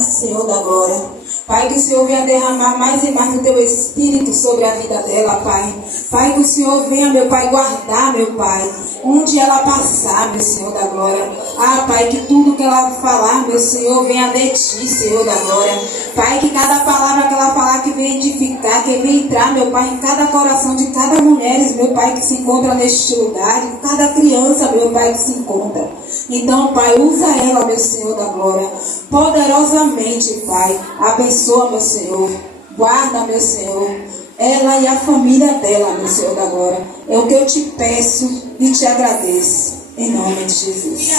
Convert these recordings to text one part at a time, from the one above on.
Senhor da glória. Pai, que o Senhor venha derramar mais e mais do teu Espírito sobre a vida dela, Pai. Pai, que o Senhor venha, meu Pai, guardar, meu Pai, onde ela passar, meu Senhor da glória. Ah, Pai, que tudo que ela falar, meu Senhor, venha de ti, Senhor da glória. Pai, que cada palavra que ela falar, que venha edificar, que venha entrar, meu Pai, em cada coração de cada mulher, meu Pai, que se encontra neste lugar, de cada criança, meu Pai, que se encontra. Então, Pai, usa ela, meu Senhor da glória, poderosamente, Pai. Abençoa, meu Senhor. Guarda, meu Senhor, ela e a família dela, meu Senhor da glória. É o que eu te peço e te agradeço. Em nome de Jesus.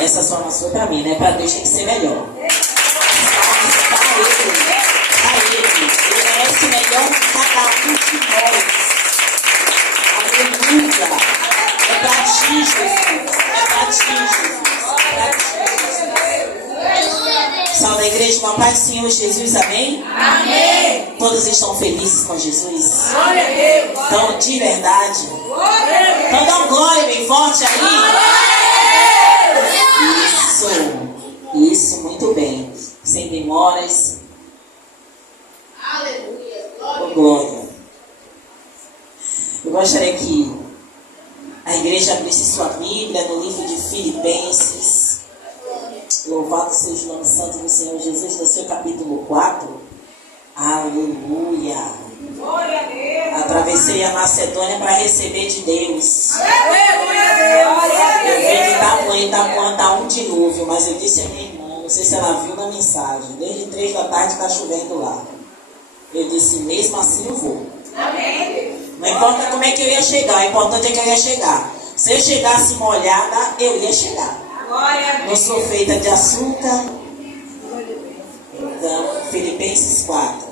Essa só não foi para mim, né? Para Deus tem que ser melhor. Ele merece melhor que cada um de nós. Aleluia. É para ti, Jesus. É para ti, Jesus. É para ti. Salve a igreja com a paz do Senhor Jesus, amém? Amém. Todos estão felizes com Jesus? Glória a Deus. Então, de verdade. Então, dá um glória bem forte aí. Isso, muito bem. Sem demoras. Aleluia. Glória. Eu gostaria que a igreja abrisse sua Bíblia no livro de Filipenses. Louvado seja o nome santo do Senhor Jesus, no seu capítulo 4. Aleluia. Glória a Deus. Atravessei a Macedônia para receber de Deus. Eu vi que Itapuã tá um dilúvio, mas eu disse a minha irmã, não sei se ela viu na mensagem, desde 3 da tarde está chovendo lá. Eu disse, mesmo assim eu vou. Amém. Não importa como é que eu ia chegar, o importante é que eu ia chegar. Se eu chegasse molhada, eu ia chegar. Não sou feita de açúcar. Então, Filipenses 4.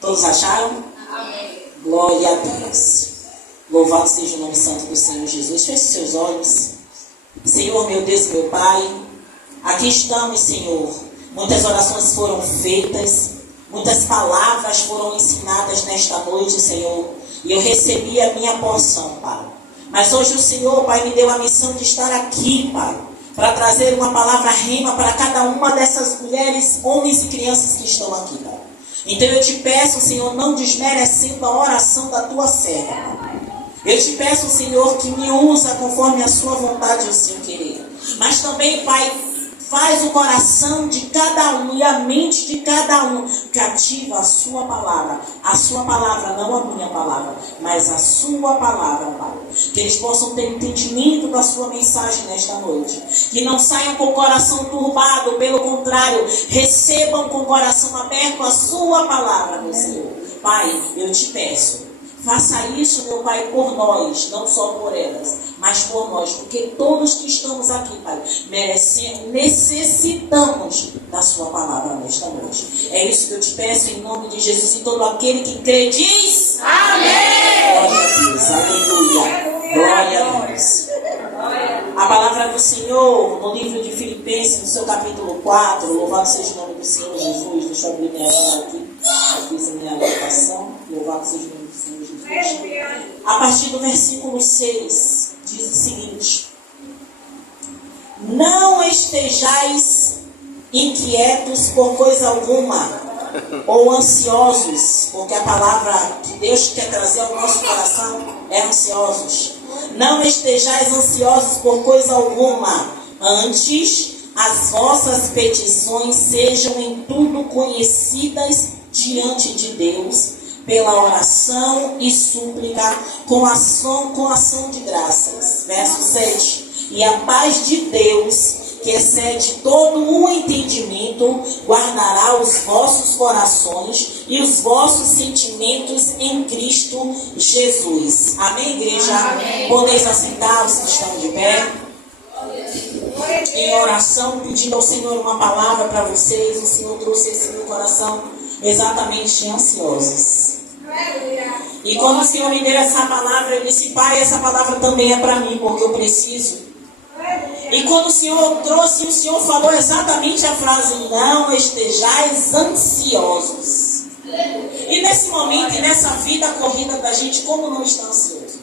Todos acharam? Amém. Glória a Deus. Louvado seja o nome santo do Senhor Jesus. Feche seus olhos. Senhor, meu Deus, meu Pai, aqui estamos, Senhor. Muitas orações foram feitas, muitas palavras foram ensinadas nesta noite, Senhor. E eu recebi a minha porção, Pai. Mas hoje o Senhor, Pai, me deu a missão de estar aqui, Pai, para trazer uma palavra rima para cada uma dessas mulheres, homens e crianças que estão aqui, Pai. Então eu te peço, Senhor, não desmerecendo a oração da tua serva, Pai. Eu te peço, Senhor, que me usa conforme a sua vontade e o seu querer. Mas também, Pai, faz o coração de cada um e a mente de cada um cativa a sua palavra. A sua palavra, não a minha palavra, mas a sua palavra, Pai. Que eles possam ter entendimento da sua mensagem nesta noite. Que não saiam com o coração turbado, pelo contrário, recebam com o coração aberto a sua palavra, meu Senhor. Pai, eu te peço. Faça isso, meu Pai, por nós, não só por elas, mas por nós, porque todos que estamos aqui, Pai, necessitamos da sua palavra nesta noite. É isso que eu te peço em nome de Jesus, e todo aquele que crê diz amém. Glória a Deus, aleluia, glória a Deus. A palavra do Senhor, no livro de Filipenses, no seu capítulo 4, louvado seja o nome do Senhor Jesus. Deixa eu abrir minha mão aqui, eu fiz a minha anotação, louvado seja o nome do Senhor Jesus. A partir do versículo 6, diz o seguinte: não estejais inquietos por coisa alguma, ou ansiosos, porque a palavra que Deus quer trazer ao nosso coração é ansiosos. Não estejais ansiosos por coisa alguma, antes as vossas petições sejam em tudo conhecidas diante de Deus, pela oração e súplica, com ação de graças. Verso 7. E a paz de Deus, que excede todo o entendimento, guardará os vossos corações e os vossos sentimentos em Cristo Jesus. Amém, igreja? Amém. Podeis assentar os que estão de pé. Em oração, pedindo ao Senhor uma palavra para vocês. O Senhor trouxe esse meu coração exatamente ansiosos. E quando o Senhor me deu essa palavra, eu disse: Pai, essa palavra também é para mim, porque eu preciso E quando o Senhor trouxe, o Senhor falou exatamente a frase: não estejais ansiosos. E nesse momento e nessa vida corrida da gente, como não está ansioso?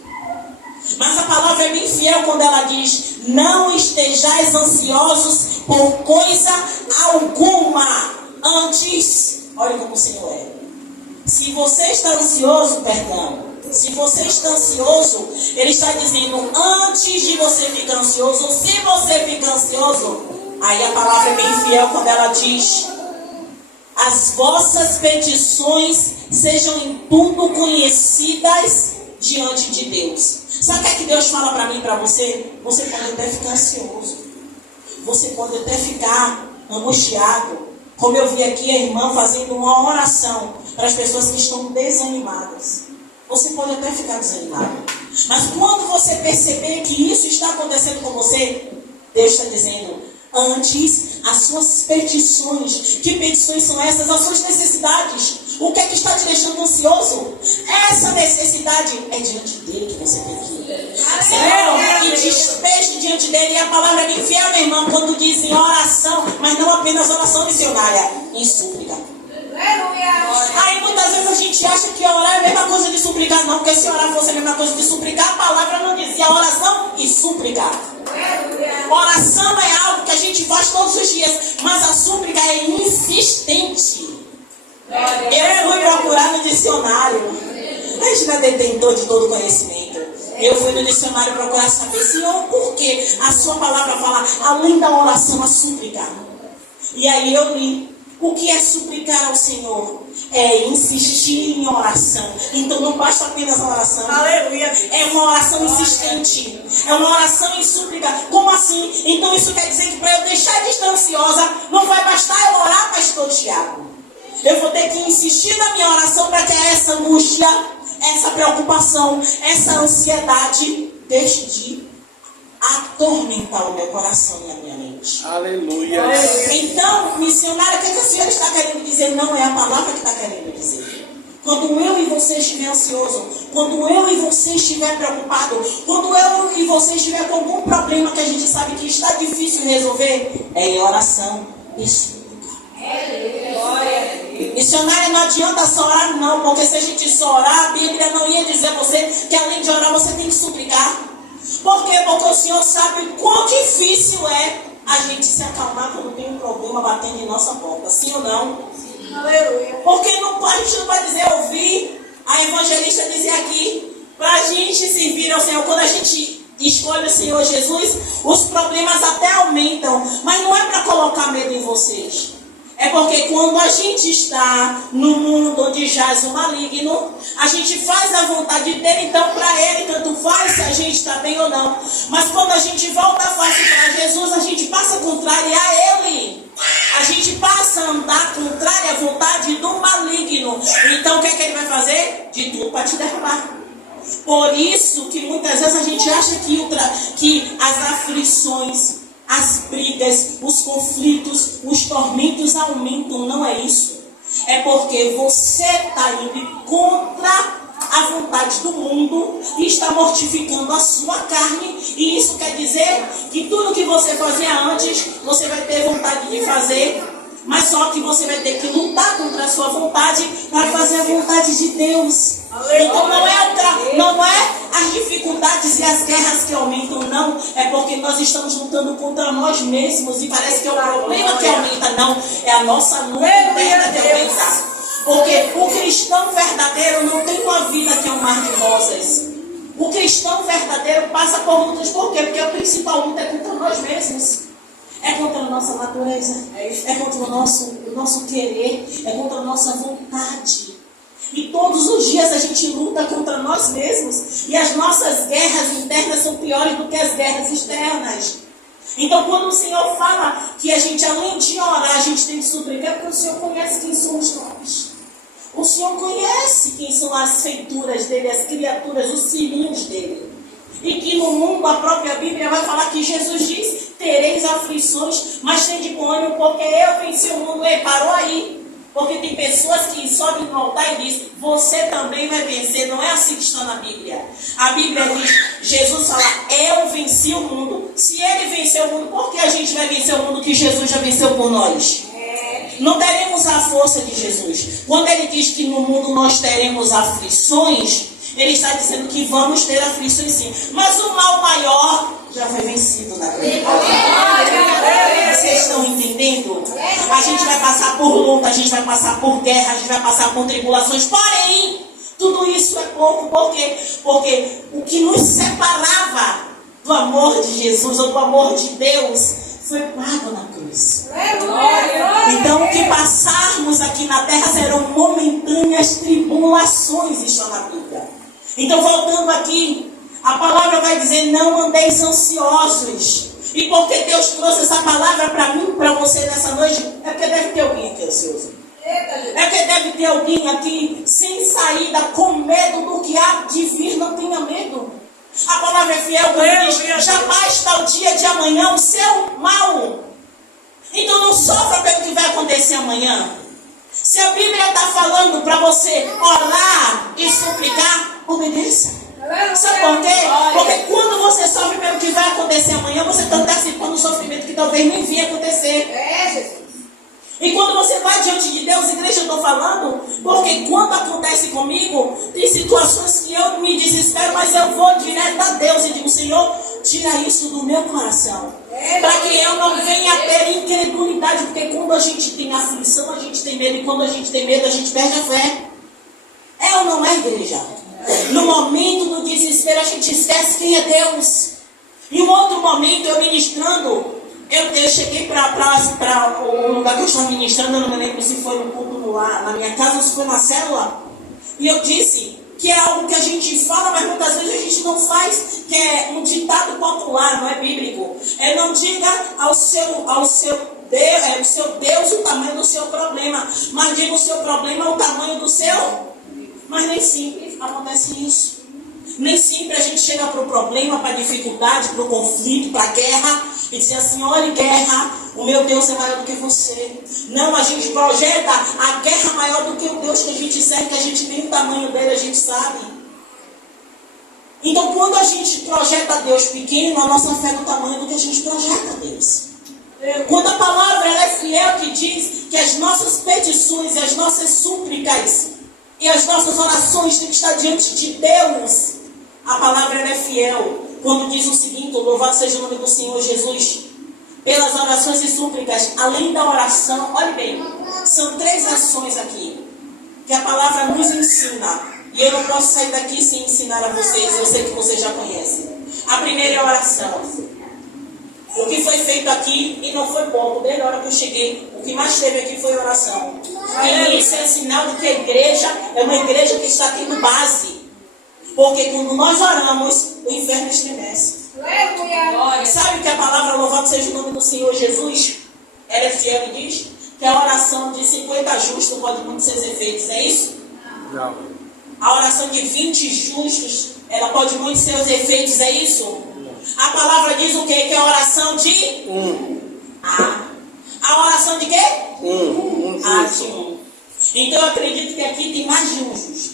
Mas a palavra é bem fiel quando ela diz: não estejais ansiosos por coisa alguma. Antes, olha como o Senhor é. Se você está ansioso, perdão. Se você está ansioso, Ele está dizendo: antes de você ficar ansioso, se você fica ansioso, aí a palavra é bem fiel quando ela diz: as vossas petições sejam em tudo conhecidas diante de Deus. Sabe o que é que Deus fala para mim e para você? Você pode até ficar ansioso. Você pode até ficar angustiado. Como eu vi aqui a irmã fazendo uma oração para as pessoas que estão desanimadas. Você pode até ficar desanimado. Mas quando você perceber que isso está acontecendo com você, Deus está dizendo: antes, as suas petições. Que petições são essas? As suas necessidades. O que é que está te deixando ansioso? Essa necessidade é diante dele que você tem que ir. Senhor, e despeje diante dele. E a palavra é bem fiel, minha irmã, quando diz em oração, mas não apenas oração missionária, em súplica. Aí muitas vezes a gente acha que orar é a mesma coisa de suplicar. Não, porque se orar fosse a mesma coisa de suplicar, a palavra não dizia oração e súplica. Oração é algo que a gente faz todos os dias, mas a súplica é insistente. Eu fui procurar no dicionário. A gente não é detentor de todo conhecimento. Eu fui no dicionário procurar saber, Senhor, por que a sua palavra fala, além da oração, a súplica. E aí eu li. O que é suplicar ao Senhor? É insistir em oração. Então não basta apenas a oração. Aleluia. É uma oração insistente. É uma oração em súplica. Como assim? Então isso quer dizer que para eu deixar de estar ansiosa, não vai bastar eu orar, pastor Tiago. Eu vou ter que insistir na minha oração para que essa angústia, essa preocupação, essa ansiedade deixe de atormentar o meu coração e a minha mente. Aleluia. Então, missionária, o que a senhora está querendo dizer? Não é a palavra que está querendo dizer. Quando eu e você estiver ansioso, quando eu e você estiver preocupado, quando eu e você estiver com algum problema que a gente sabe que está difícil resolver, é em oração e súplica. Missionária, não adianta só orar não, porque se a gente só orar, a Bíblia não ia dizer a você que além de orar você tem que suplicar. Por quê? Porque o Senhor sabe quão difícil é a gente se acalmar quando tem um problema batendo em nossa porta. Sim ou não? Sim. Aleluia. Porque não, a gente não vai dizer ouvir. A evangelista dizia aqui, para a gente servir ao Senhor, quando a gente escolhe o Senhor Jesus, os problemas até aumentam. Mas não é para colocar medo em vocês. É porque quando a gente está no mundo onde jaz o maligno, a gente faz a vontade dele, então para ele tanto faz se a gente está bem ou não. Mas quando a gente volta a face para Jesus, a gente passa a contrariar ele. A gente passa a andar contrária à vontade do maligno. Então o que é que ele vai fazer? De tudo para te derrubar. Por isso que muitas vezes a gente acha que as aflições, as brigas, os conflitos, os tormentos aumentam. Não é isso. É porque você está indo contra a vontade do mundo e está mortificando a sua carne. E isso quer dizer que tudo que você fazia antes, você vai ter vontade de fazer. Mas só que você vai ter que lutar contra a sua vontade para fazer a vontade de Deus. Então não é as dificuldades e as guerras que aumentam, não. É porque nós estamos lutando contra nós mesmos. E parece que é o problema que aumenta, não. É a nossa luta interna de aumentar. Porque o cristão verdadeiro não tem uma vida que é um mar de rosas. O cristão verdadeiro passa por lutas. Por quê? Porque a principal luta é contra nós mesmos. É contra a nossa natureza, é contra o nosso querer, é contra a nossa vontade. E todos os dias a gente luta contra nós mesmos. E as nossas guerras internas são piores do que as guerras externas. Então quando o Senhor fala que a gente, além de orar, a gente tem que suplicar, porque o Senhor conhece quem somos nós. O Senhor conhece quem são as feituras dele, as criaturas, os filhinhos dele. E que no mundo a própria Bíblia vai falar que Jesus diz: tereis aflições, mas tende bom ânimo, porque eu venci o mundo. Ei, parou aí. Porque tem pessoas que sobem no altar e dizem, você também vai vencer. Não é assim que está na Bíblia. A Bíblia diz, Jesus fala, eu venci o mundo. Se ele venceu o mundo, por que a gente vai vencer o mundo que Jesus já venceu por nós? Não teremos a força de Jesus. Quando ele diz que no mundo nós teremos aflições, ele está dizendo que vamos ter aflições sim. Mas o mal maior já foi vencido na cruz. Vocês estão entendendo? A gente vai passar por luta, a gente vai passar por guerra, a gente vai passar por tribulações. Porém, tudo isso é pouco. Por quê? Porque o que nos separava do amor de Jesus ou do amor de Deus foi pago na cruz. Então, o que passarmos aqui na terra serão momentâneas tribulações, está na Bíblia. Então, voltando aqui, a palavra vai dizer, não andeis ansiosos. E porque Deus trouxe essa palavra para mim, para você nessa noite, é porque deve ter alguém aqui ansioso. É porque deve ter alguém aqui sem saída, com medo do que há de vir, não tenha medo. A palavra é fiel, quando diz, jamais está o dia de amanhã o seu mal. Então não sofra pelo que vai acontecer amanhã. Se a Bíblia está falando para você orar e suplicar, obedeça. Sabe por quê? Porque quando você sofre pelo que vai acontecer amanhã, você está antecipando um sofrimento que talvez nem vinha acontecer. E quando você vai diante de Deus, igreja, eu estou falando, porque quando acontece comigo, tem situações que eu me desespero, mas eu vou direto a Deus e digo, Senhor, tira isso do meu coração. Para que eu não venha ter incredulidade, porque quando a gente tem aflição, a gente tem medo, e quando a gente tem medo, a gente perde a fé. É ou não é, igreja? No momento do desespero, a gente esquece quem é Deus. E um outro momento, eu ministrando, eu cheguei para o lugar que eu estava ministrando, eu não me lembro se foi no culto lá na minha casa ou se foi na célula. E eu disse que é algo que a gente fala, mas muitas vezes a gente não faz, que é um ditado popular, não é bíblico. É não diga ao seu Deus o tamanho do seu problema, mas diga o seu problema o tamanho do seu. Mas nem sempre acontece isso. Nem sempre a gente chega para o problema, para a dificuldade, para o conflito, para a guerra, e dizer assim, olha, guerra, o meu Deus é maior do que você. Não, a gente projeta a guerra maior do que o Deus que a gente serve, que a gente tem o tamanho dele, a gente sabe. Então, quando a gente projeta Deus pequeno, a nossa fé é do tamanho do que a gente projeta Deus. Quando a palavra ela é fiel, que diz que as nossas petições, as nossas súplicas e as nossas orações têm que estar diante de Deus, a palavra ela é fiel. Quando diz o seguinte, louvado seja o nome do Senhor Jesus, pelas orações e súplicas, além da oração, olhe bem, são 3 ações aqui, que a palavra nos ensina, e eu não posso sair daqui sem ensinar a vocês, eu sei que vocês já conhecem. A primeira é a oração. O que foi feito aqui, e não foi pouco, desde a hora que eu cheguei, o que mais teve aqui foi oração. E isso é sinal de que a igreja é uma igreja que está tendo base. Porque quando nós oramos, o inferno estremece. Sabe que a palavra louvado seja o nome do Senhor Jesus? Ela é fiel e diz que a oração de 50 justos pode muito ser efeitos. É isso? Não. A oração de 20 justos, ela pode muito ser os efeitos. É isso? Não. A palavra diz o quê? Que é a oração de? A oração de quê? De um. Então eu acredito que aqui tem mais de um justo.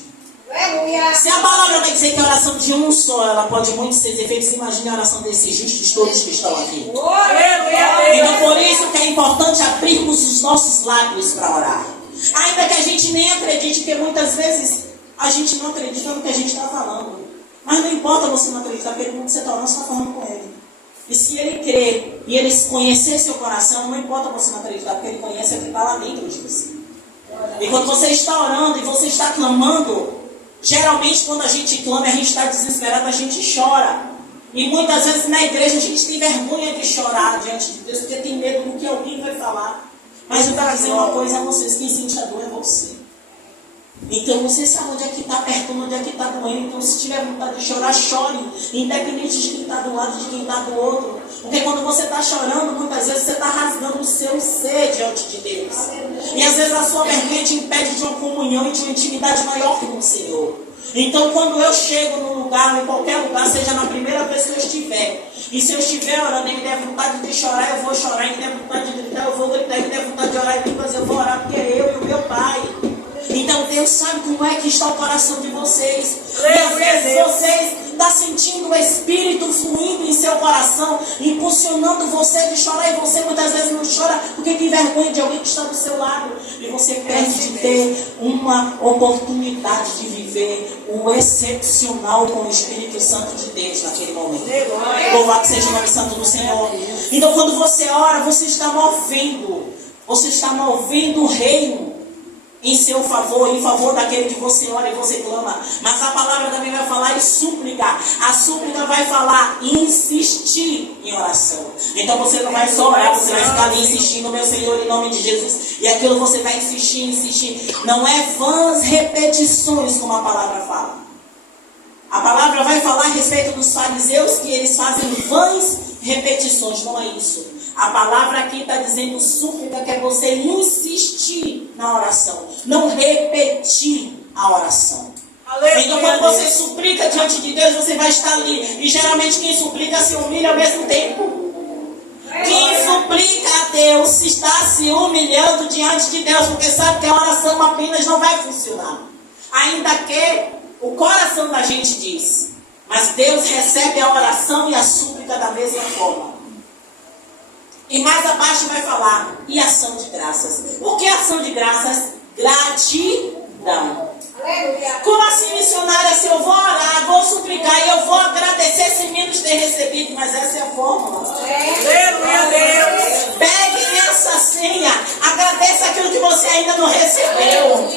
Se a palavra vai dizer que a oração de um só, ela pode muito ser efeitos, imagine a oração desses justos todos que estão aqui. Então por isso que é importante abrirmos os nossos lábios para orar. Ainda que a gente nem acredite, porque muitas vezes a gente não acredita no que a gente está falando. Mas não importa você não acreditar, porque quando você está orando, você está falando com ele. E se ele crer e ele conhecer seu coração, não importa você não acreditar, porque ele conhece o que está lá dentro de você. E quando você está orando e você está clamando, geralmente quando a gente clama e a gente está desesperado, a gente chora. E muitas vezes na igreja a gente tem vergonha de chorar diante de Deus, porque tem medo do que alguém vai falar. Mas eu quero dizer uma coisa a vocês, quem sente a dor é você. Então você sabe onde é que está apertando, onde é que está doendo. Então se tiver vontade de chorar, chore. Independente de quem está do lado, de quem está do outro. Porque quando você está chorando, muitas vezes você está rasgando o seu ser diante de Deus. E às vezes a sua vergonha te impede de uma comunhão e de uma intimidade maior com o Senhor. Então quando eu chego num lugar, em qualquer lugar, seja na primeira vez que eu estiver, e se eu estiver orando e me der vontade de chorar, eu vou chorar. E me der vontade de gritar, eu vou gritar. E me der vontade de orar em línguas, eu vou orar. Porque eu e o meu Pai Deus sabe como é que está o coração de vocês. E às vezes vocês estão sentindo o Espírito fluindo em seu coração, impulsionando você de chorar, e você muitas vezes não chora porque tem vergonha de alguém que está do seu lado. E você perde de ter uma oportunidade de viver o excepcional com o Espírito Santo de Deus naquele momento. Louvado seja o nome santo do Senhor. Então quando você ora, você está movendo. Você está movendo o reino em seu favor, em favor daquele que você ora e você clama. Mas a palavra também vai falar em súplica. A súplica vai falar insistir em oração. Então você não vai só orar, você vai ficar ali insistindo, meu Senhor, em nome de Jesus. E aquilo você vai insistir. Não é vãs repetições, como a palavra fala. A palavra vai falar a respeito dos fariseus, que eles fazem vãs repetições. Não é isso. A palavra aqui está dizendo súplica, que é você insistir na oração, não repetir a oração. Então quando você suplica diante de Deus, você vai estar ali. E geralmente quem suplica se humilha ao mesmo tempo. Quem suplica a Deus está se humilhando diante de Deus, porque sabe que a oração apenas não vai funcionar. Ainda que o coração da gente diz, mas Deus recebe a oração e a súplica da mesma forma. E mais abaixo vai falar, e ação de graças. O que é ação de graças? Gratidão. Como assim, missionária? Se eu vou orar, vou suplicar e eu vou agradecer sem menos ter recebido, mas essa é a fórmula. Pegue essa senha, agradeça aquilo que você ainda não recebeu.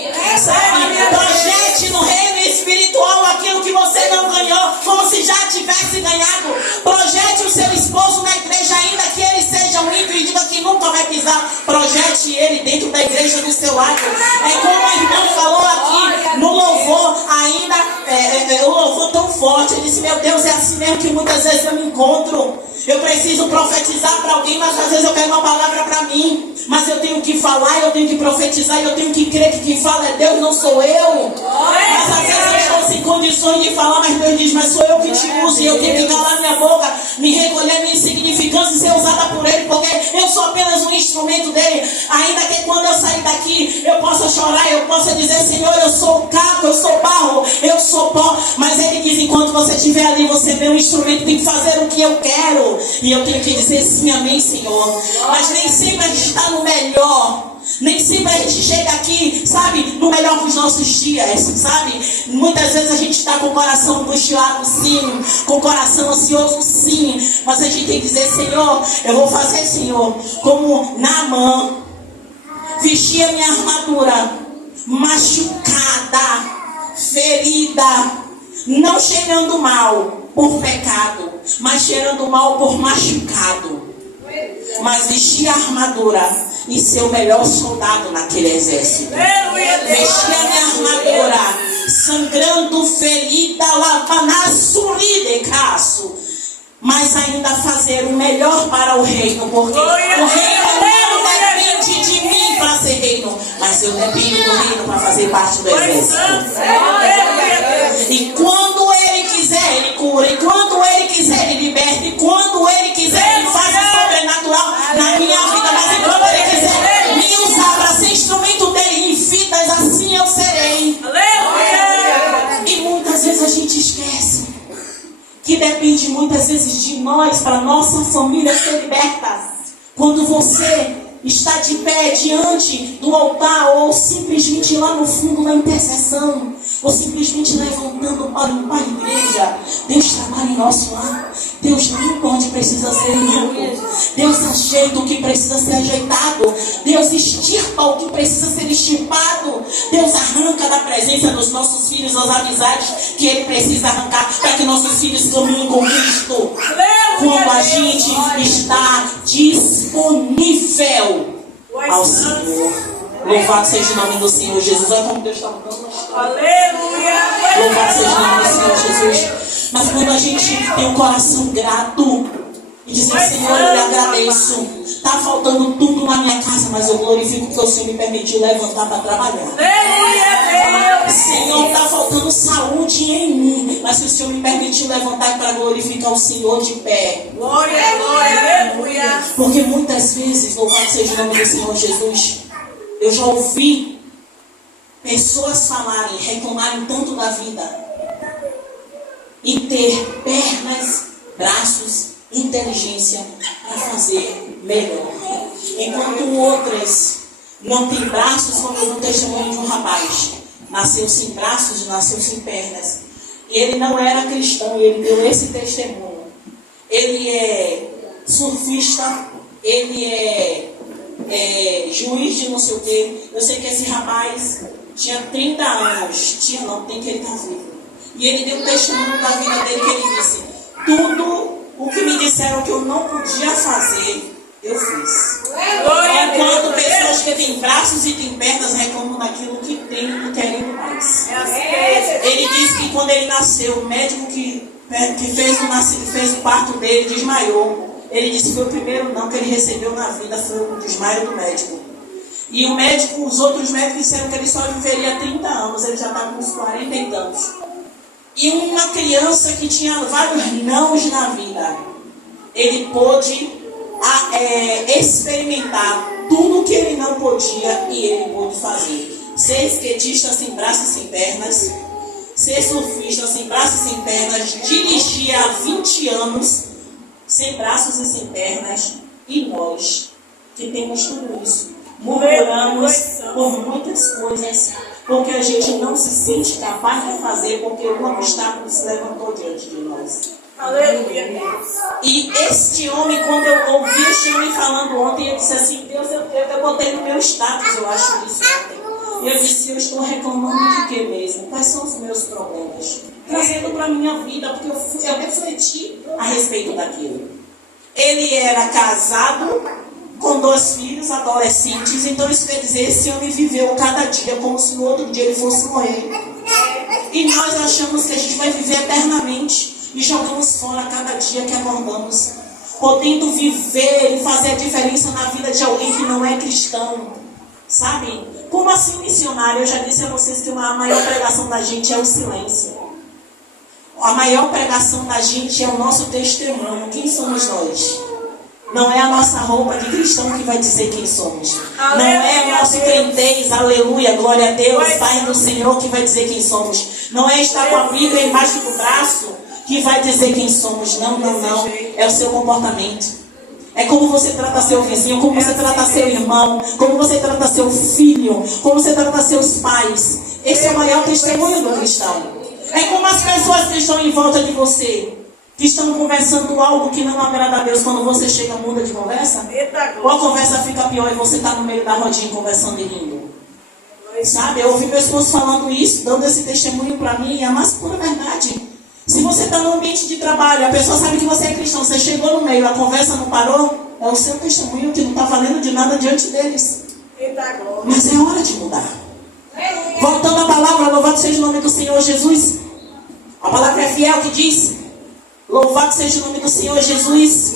Sabe? Projete no reino espiritual aquilo que você não ganhou, como se já tivesse ganhado. Projete o seu esposo na igreja, ainda que ele seja um ímpio e diga que nunca vai pisar. Projete ele dentro da igreja do seu lado. É como a irmã falou aqui no louvor, ainda o louvor tão forte. Ele disse, meu Deus, é assim mesmo que muitas vezes eu me encontro. Eu preciso profetizar para alguém, mas às vezes eu quero uma palavra para mim. Mas eu tenho que falar, eu tenho que profetizar, eu tenho que crer que quem fala é Deus, não sou eu. Mas às vezes eu estou sem condições de falar, mas Deus diz, mas sou eu que te uso. E eu tenho que calar minha boca, me recolher minha insignificância e ser usada por Ele, porque eu sou apenas um instrumento dEle. Ainda que quando eu sair daqui, eu possa chorar, eu possa dizer, Senhor, eu sou caco, eu sou barro, eu sou pó. Mas Ele diz, enquanto você estiver ali, você vê um instrumento, tem que fazer o que eu quero. E eu tenho que dizer sim, amém, Senhor. Mas nem sempre a gente está no melhor. Nem sempre a gente chega aqui, sabe, no melhor dos nossos dias, sabe? Muitas vezes a gente está com o coração angustiado, sim, com o coração ansioso, sim. Mas a gente tem que dizer, Senhor, eu vou fazer, Senhor, como Naamã, vestir a minha armadura, machucada, ferida, não cheirando mal por pecado, mas cheirando mal por machucado. Mas vestir a armadura e ser o melhor soldado naquele exército. Vestir a minha armadura, sangrando, ferida, lavanassuri de caço, mas ainda fazer o melhor para o reino, porque o reino não depende de mim para ser reino, mas eu dependo do reino para fazer parte do exército. E quando Ele quiser, Ele cura. E quando Ele quiser, Ele liberta. E quando Ele quiser, Ele faz o sobrenatural na minha vida. Mas enquanto Ele quiser me usar para ser instrumento dEle em vidas, assim eu serei. E muitas vezes a gente esquece que depende muitas vezes de nós para nossa família ser liberta. Quando você está de pé diante do altar, ou simplesmente lá no fundo da intercessão, ou simplesmente levantando para a igreja, Deus trabalha em nosso lar. Deus limpa onde precisa ser limpo. Deus ajeita o que precisa ser ajeitado. Deus extirpa o que precisa ser extirpado. Deus arranca da presença dos nossos filhos as amizades que Ele precisa arrancar para que nossos filhos caminhem com Cristo. Quando a gente está disponível ao Senhor. Louvado seja o nome do Senhor Jesus. Olha como Deus está mudando. Aleluia. Louvado seja o nome do Senhor Jesus. Mas quando a gente tem um coração grato e dizer, Senhor, eu lhe agradeço. Está faltando tudo na minha casa, mas eu glorifico que o Senhor me permitiu levantar para trabalhar. Senhor, está faltando saúde em mim, mas que o Senhor me permitiu levantar para glorificar o Senhor de pé. Glória, glória, aleluia. Porque muitas vezes, louvado seja o nome do Senhor Jesus, eu já ouvi pessoas falarem, reclamarem tanto da vida e ter pernas, braços, inteligência para fazer melhor. Enquanto outras não têm braços, como no testemunho de um rapaz. Nasceu sem braços, nasceu sem pernas. E ele não era cristão, e ele deu esse testemunho. Ele é surfista, ele é juiz de não sei o quê. Eu sei que esse rapaz tinha 30 anos. Tem que ele estar vivo. E ele deu um testemunho da vida dele que ele disse: tudo o que me disseram que eu não podia fazer, eu fiz. Enquanto pessoas que têm braços e têm pernas reclamam daquilo que tem e querem mais. Ele disse que quando ele nasceu, o médico que fez o parto dele desmaiou. Ele disse que foi o primeiro não que ele recebeu na vida, foi o desmaio do médico. E o médico, os outros médicos disseram que ele só viveria 30 anos, ele já está com uns 40 e tantos. E uma criança que tinha vários nãos na vida, ele pôde experimentar tudo que ele não podia e ele pôde fazer. Ser skatista sem braços e sem pernas, ser surfista sem braços e sem pernas, dirigir há 20 anos sem braços e sem pernas. E nós, que temos tudo isso, murmuramos por muitas coisas, porque a gente não se sente capaz de fazer, porque um obstáculo se levantou diante de nós. Aleluia. E este homem, quando eu ouvi este homem falando ontem, eu disse assim: Deus, eu botei no meu status, eu acho isso ontem. E eu disse: eu estou reclamando de quê mesmo? Quais são os meus problemas? Trazendo para a minha vida, porque eu refleti a respeito daquilo. Ele era casado com 2 filhos adolescentes, então isso quer dizer, esse homem viveu cada dia como se no outro dia ele fosse morrer. E nós achamos que a gente vai viver eternamente e jogamos fora cada dia que acordamos, podendo viver e fazer a diferença na vida de alguém que não é cristão, sabe? Como assim missionário? Eu já disse a vocês que a maior pregação da gente é o silêncio. A maior pregação da gente é o nosso testemunho. Quem somos nós? Não é a nossa roupa de cristão que vai dizer quem somos. Aleluia, não é o nosso crentez, aleluia, glória a Deus, Pai do Senhor, que vai dizer quem somos. Não é estar com a Bíblia embaixo do braço que vai dizer quem somos. Não, não, não. É o seu comportamento. É como você trata seu vizinho, como você trata seu irmão, como você trata seu filho, como você trata seus pais. Esse é o maior testemunho do cristão. É como as pessoas que estão em volta de você, que estão conversando algo que não agrada a Deus. Quando você chega, muda de conversa, ou a conversa fica pior e você está no meio da rodinha conversando e rindo. Sabe, eu ouvi pessoas falando isso, dando esse testemunho para mim, e é a mais pura verdade. Se você está no ambiente de trabalho, a pessoa sabe que você é cristão, você chegou no meio, a conversa não parou, é o seu testemunho que não está valendo de nada diante deles. Mas é hora de mudar. Voltando à palavra, louvado seja o nome do Senhor Jesus. A palavra é fiel que diz: louvado seja o nome do Senhor Jesus.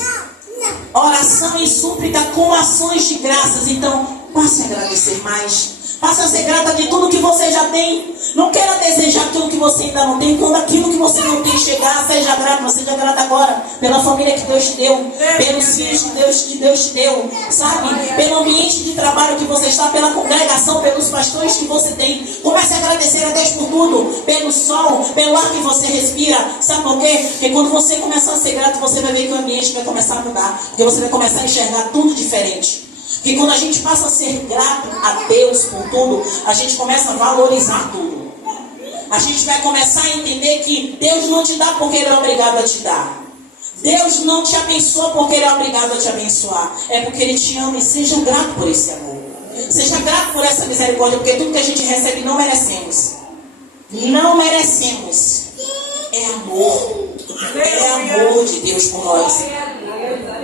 Oração e súplica com ações de graças. Então, passe a agradecer mais. Passe a ser grata de tudo que você já tem. Não queira desejar aquilo que você ainda não tem. Quando aquilo que você não tem chegar, seja grata agora. Pela família que Deus te deu. Pelos filhos que Deus te deu. Sabe? Pelo ambiente de trabalho que você está. Pela congregação, pelos pastores que você tem. Comece a agradecer a Deus por tudo. Pelo sol, pelo ar que você respira. Sabe por quê? Porque quando você começar a ser grato, você vai ver que o ambiente vai começar a mudar. Porque você vai começar a enxergar tudo diferente. Porque quando a gente passa a ser grato a Deus por tudo, a gente começa a valorizar tudo. A gente vai começar a entender que Deus não te dá porque Ele é obrigado a te dar. Deus não te abençoa porque Ele é obrigado a te abençoar. É porque Ele te ama, e seja grato por esse amor. Seja grato por essa misericórdia, porque tudo que a gente recebe não merecemos. Não merecemos. É amor. É amor de Deus por nós.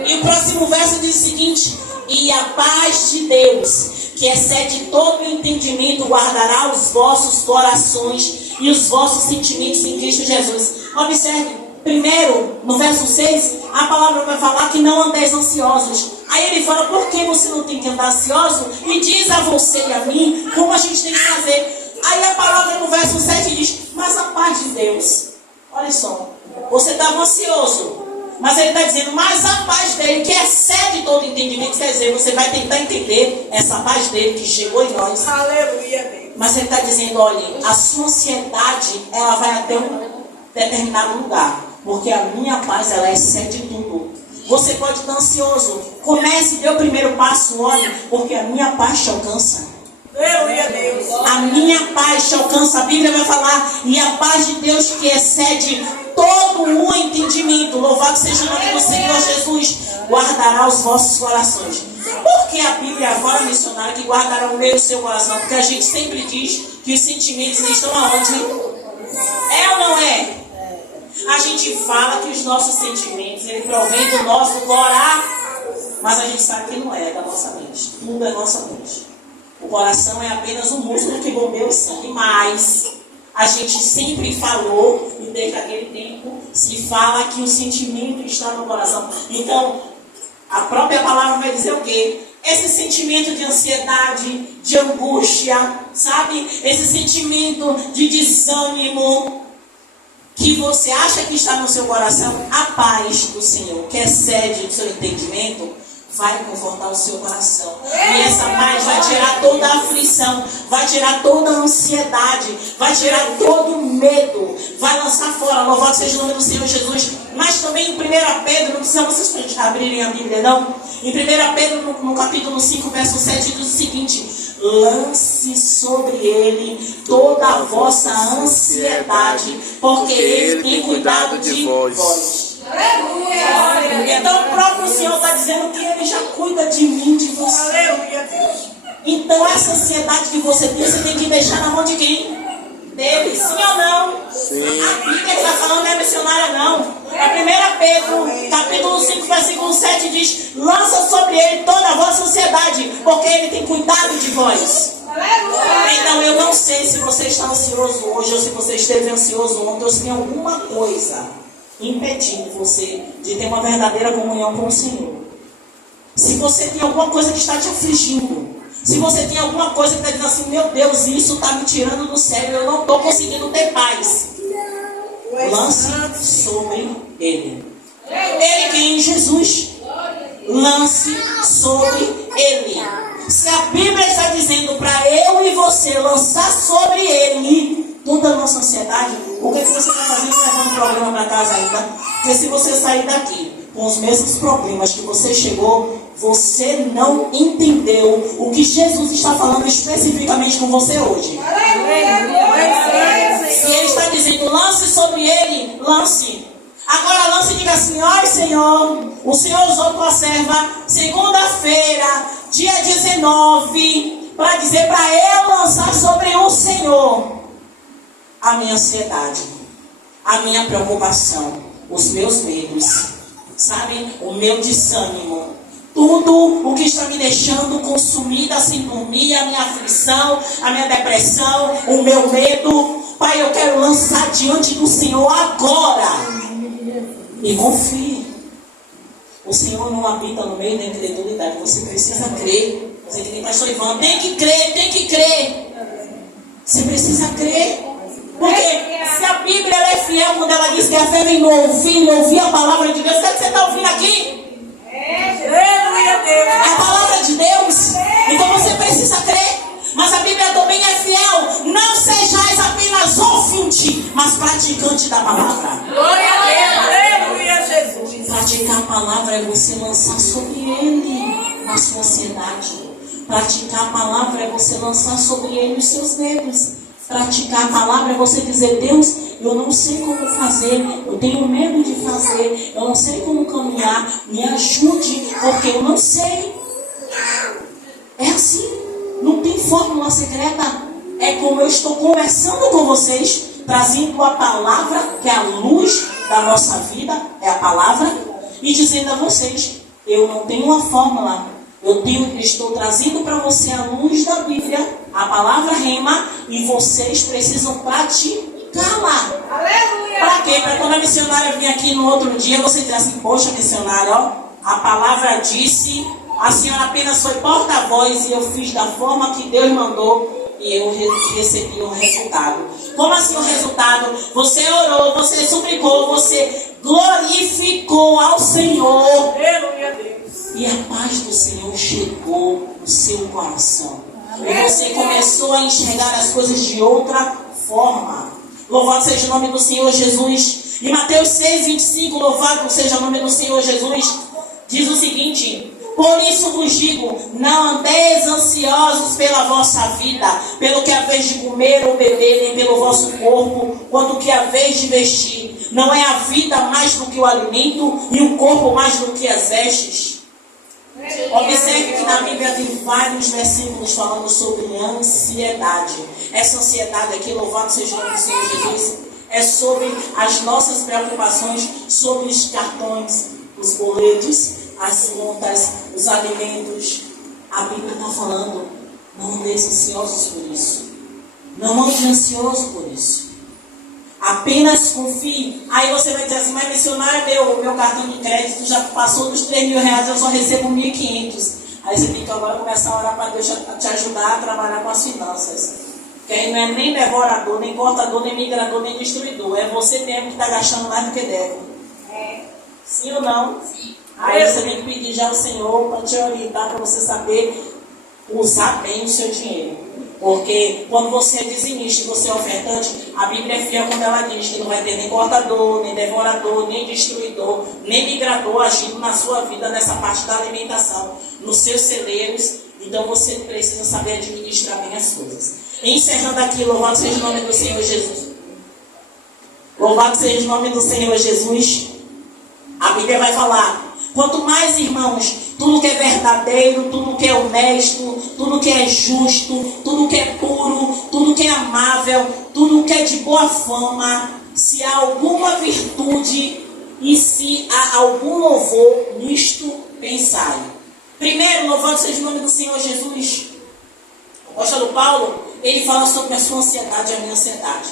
E o próximo verso diz o seguinte: e a paz de Deus, que excede todo o entendimento, guardará os vossos corações e os vossos sentimentos em Cristo Jesus. Observe, primeiro, no verso 6, a palavra vai falar que não andeis ansiosos. Aí ele fala, por que você não tem que andar ansioso? E diz a você e a mim como a gente tem que fazer. Aí a palavra no verso 7 diz, mas a paz de Deus. Olha só, você estava ansioso. Mas ele está dizendo, mas a paz dele, que excede todo entendimento, quer dizer, você vai tentar entender essa paz dele que chegou em nós. Aleluia, Deus. Mas ele está dizendo, olha, a sua ansiedade, ela vai até um determinado lugar. Porque a minha paz, ela excede tudo. Você pode estar ansioso. Comece, dê o primeiro passo, olhe, porque a minha paz te alcança. Aleluia, Deus. A minha paz te alcança. A Bíblia vai falar, e a paz de Deus que excede todo o entendimento. Louvado seja o nome do Senhor Jesus. Guardará os vossos corações. Por que a Bíblia fala, missionária, que guardará o meio do seu coração? Porque a gente sempre diz que os sentimentos estão aonde? É ou não é? A gente fala que os nossos sentimentos, ele provém do nosso coração. Mas a gente sabe que não é da nossa mente. Tudo é nossa mente. O coração é apenas um músculo que bombeia o sangue. Mas a gente sempre falou, e desde aquele tempo, se fala que o sentimento está no coração. Então, a própria palavra vai dizer o quê? Esse sentimento de ansiedade, de angústia, sabe? Esse sentimento de desânimo que você acha que está no seu coração, a paz do Senhor, que excede o seu entendimento, vai confortar o seu coração. E essa paz vai tirar toda a aflição, vai tirar toda a ansiedade, vai tirar todo o medo, vai lançar fora. Louvado seja o nome do Senhor Jesus. Mas também em 1 Pedro, não precisa vocês abrirem a Bíblia não. Em 1 Pedro, no capítulo 5, verso 7, diz o seguinte: lance sobre ele toda a vossa ansiedade, porque ele tem cuidado de vós. Aleluia. Então o próprio Senhor está dizendo que ele já cuida de mim, de você. Aleluia, Deus. Então essa ansiedade que você tem que deixar na mão de quem? Dele, sim ou não? Sim. A Bíblia que está falando não é missionária não. A 1 Pedro, capítulo 5, versículo 7 diz: lança sobre ele toda a vossa ansiedade, porque ele tem cuidado de vós. Então eu não sei se você está ansioso hoje, ou se você esteve ansioso ontem, ou se tem alguma coisa impedindo você de ter uma verdadeira comunhão com o Senhor. Se você tem alguma coisa que está te afligindo, se você tem alguma coisa que está dizendo assim, meu Deus, isso está me tirando do sério, eu não estou conseguindo ter paz, lance sobre ele. Ele quem? Jesus. Lance sobre ele. Se a Bíblia está dizendo para eu e você lançar sobre ele toda a nossa ansiedade, o que você está fazendo levando o problema para casa ainda? Porque se você sair daqui com os mesmos problemas que você chegou, você não entendeu o que Jesus está falando especificamente com você hoje. Se ele está dizendo, lance sobre ele, lance. Agora lance e diga assim, ai Senhor, o Senhor usou tua serva segunda-feira, dia 19, para dizer para eu lançar sobre o Senhor a minha ansiedade, a minha preocupação, os meus medos, sabe? O meu desânimo, tudo o que está me deixando consumida, sem dormir, a minha aflição, a minha depressão, o meu medo. Pai, eu quero lançar diante do Senhor agora. E confie. O Senhor não habita no meio da incredulidade. Você precisa crer. Você que nem pastor Ivan, tem que crer, tem que crer. Você precisa crer. Porque se a Bíblia ela é fiel quando ela diz que a fé vem no ouvir a palavra de Deus, o que você está ouvindo aqui? É a palavra de Deus. Então você precisa crer. Mas a Bíblia também é fiel. Não sejais apenas ouvinte, mas praticante da palavra. Glória a Deus. Aleluia, Jesus. Praticar a palavra é você lançar sobre ele a sua ansiedade. Praticar a palavra é você lançar sobre ele os seus medos. Praticar a palavra é você dizer, Deus, eu não sei como fazer, eu tenho medo de fazer, eu não sei como caminhar, me ajude, porque eu não sei. É assim. Não tem fórmula secreta. É como eu estou conversando com vocês, trazendo a palavra, que é a luz da nossa vida, é a palavra, e dizendo a vocês, eu não tenho uma fórmula, estou trazendo para você a luz da Bíblia, a palavra rema, e vocês precisam praticá-la. Aleluia! Para quê? Para quando a missionária vir aqui no outro dia, você dizer assim, poxa missionária, ó, a palavra disse... A senhora apenas foi porta-voz e eu fiz da forma que Deus mandou e eu recebi um resultado. Como assim o resultado? Você orou, você suplicou, você glorificou ao Senhor. Aleluia, Deus. E a paz do Senhor chegou no seu coração. E você começou a enxergar as coisas de outra forma. Louvado seja o nome do Senhor Jesus. Em Mateus 6:25, louvado seja o nome do Senhor Jesus, diz o seguinte: por isso vos digo, não andeis ansiosos pela vossa vida, pelo que haveis de comer ou beber, nem pelo vosso corpo, quanto que haveis de vestir. Não é a vida mais do que o alimento, e o corpo mais do que as vestes? Observe que na Bíblia tem vários versículos falando sobre ansiedade. Essa ansiedade aqui, louvado seja o nome do Senhor Jesus, é sobre as nossas preocupações, sobre os cartões, os boletos, as contas, os alimentos. A Bíblia está falando, não andeis ansiosos por isso. Não ande ansioso por isso. Apenas confie. Aí você vai dizer assim, mas missionário, meu cartão de crédito já passou dos 3 mil reais, eu só recebo 1.500. Aí você tem que agora começar a orar para Deus te ajudar a trabalhar com as finanças. Que aí não é nem devorador, nem cortador, nem migrador, nem destruidor. É você mesmo que está gastando mais do que deve. Sim ou não? Sim. Aí você tem que pedir já ao Senhor para te orientar, para você saber usar bem o seu dinheiro. Porque quando você é dizimista e você é ofertante, a Bíblia é fiel quando ela diz que não vai ter nem cortador, nem devorador, nem destruidor, nem migrador agindo na sua vida nessa parte da alimentação, nos seus celeiros. Então você precisa saber administrar bem as coisas. Encerrando aqui, louvado seja o nome do Senhor Jesus. Louvado seja o nome do Senhor Jesus. A Bíblia vai falar: quanto mais, irmãos, tudo que é verdadeiro, tudo que é honesto, tudo que é justo, tudo que é puro, tudo que é amável, tudo que é de boa fama, se há alguma virtude e se há algum louvor, nisto pensai. Primeiro, louvado seja o nome do Senhor Jesus. O apóstolo Paulo, ele fala sobre a sua ansiedade e a minha ansiedade.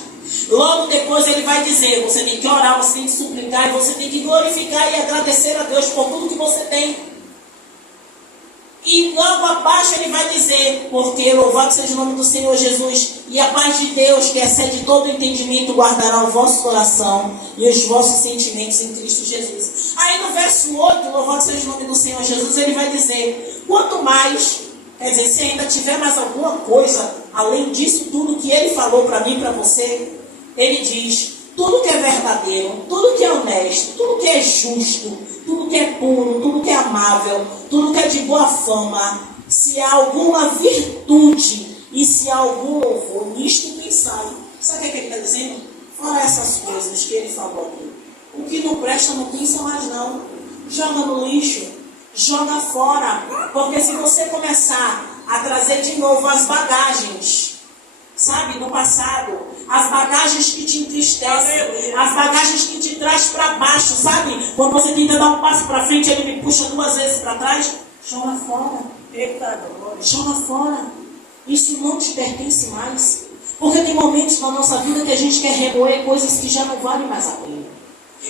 Logo depois ele vai dizer, você tem que orar, você tem que suplicar, e você tem que glorificar e agradecer a Deus por tudo que você tem. E logo abaixo ele vai dizer, porque louvado seja o nome do Senhor Jesus, e a paz de Deus, que excede todo o entendimento, guardará o vosso coração e os vossos sentimentos em Cristo Jesus. Aí no verso 8, louvado seja o nome do Senhor Jesus, ele vai dizer, quanto mais, quer dizer, se ainda tiver mais alguma coisa, além disso tudo que ele falou para mim e para você, ele diz, tudo que é verdadeiro, tudo que é honesto, tudo que é justo, tudo que é puro, tudo que é amável, tudo que é de boa fama, se há alguma virtude e se há algum louvor, nisto pensai. Sabe o que ele está dizendo? Fora essas coisas que ele falou aqui. O que não presta não pensa mais não. Joga no lixo, joga fora. Porque se você começar a trazer de novo as bagagens, sabe, do passado, as bagagens que te entristecem, as bagagens que te traz para baixo, sabe? Quando você tenta dar um passo para frente, ele me puxa 2 vezes para trás, joga fora. Joga fora. Isso não te pertence mais. Porque tem momentos na nossa vida que a gente quer remoer coisas que já não valem mais a pena.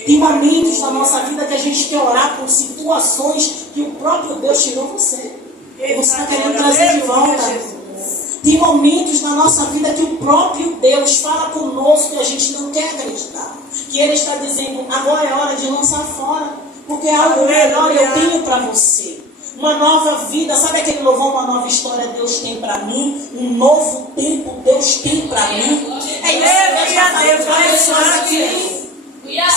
Tem momentos na nossa vida que a gente quer orar por situações que o próprio Deus tirou você. Você está querendo trazer de volta. Tem momentos na nossa vida que o próprio Deus fala conosco e a gente não quer acreditar. Que Ele está dizendo, agora é hora de lançar fora. Porque algo melhor eu tenho para você. Uma nova vida, sabe aquele louvor, uma nova história Deus tem para mim? Um novo tempo Deus tem para mim? É isso que Deus está falando para pessoas aqui.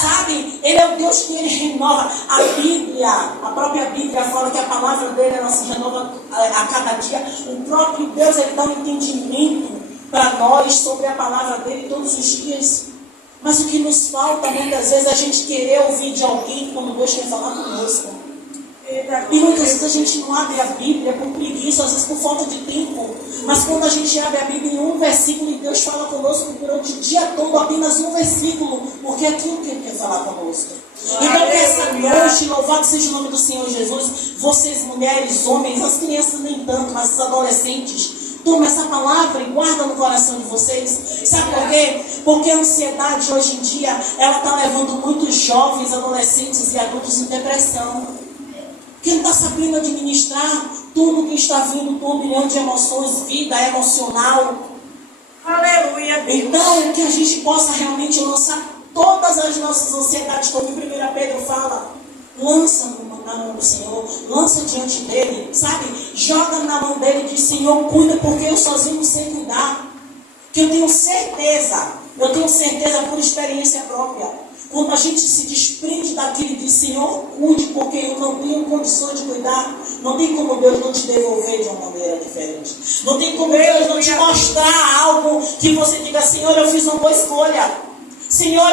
Sabe? Ele é o Deus que Ele renova. A Bíblia, a própria Bíblia fala que a palavra dele ela se renova a cada dia. O próprio Deus ele dá um entendimento para nós sobre a palavra dele todos os dias. Mas o que nos falta muitas vezes é a gente querer ouvir de alguém quando Deus quer falar conosco. E muitas vezes a gente não abre a Bíblia por preguiça, às vezes por falta de tempo. Mas quando a gente abre a Bíblia em um versículo e Deus fala conosco durante o dia todo, apenas um versículo, porque é aquilo que Ele quer falar conosco. Então que essa noite, louvado seja o nome do Senhor Jesus, vocês mulheres, homens, as crianças nem tanto, mas os adolescentes, toma essa palavra e guarda no coração de vocês. Sabe por quê? Porque a ansiedade hoje em dia, ela está levando muitos jovens, adolescentes e adultos em depressão. Quem está sabendo administrar tudo que está vindo, um turbilhão de emoções, vida emocional. Aleluia, Deus. Então, que a gente possa realmente lançar todas as nossas ansiedades, como 1 Pedro fala. Lança na mão do Senhor, lança diante dele, sabe? Joga na mão dele e diz: Senhor, cuida, porque eu sozinho não sei cuidar. Que eu tenho certeza por experiência própria. Quando a gente se desprende daquilo e diz: Senhor, cuide, porque eu não tenho condições de cuidar. Não tem como Deus não te devolver de uma maneira diferente. Não tem como Deus não te mostrar algo que você diga: Senhor, eu fiz uma boa escolha. Senhor,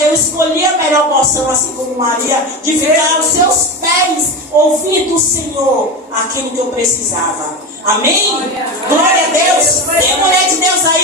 eu escolhi a melhor porção, assim como Maria, de ficar aos seus pés, ouvir do Senhor aquilo que eu precisava. Amém? Glória a Deus. Tem mulher de Deus aí.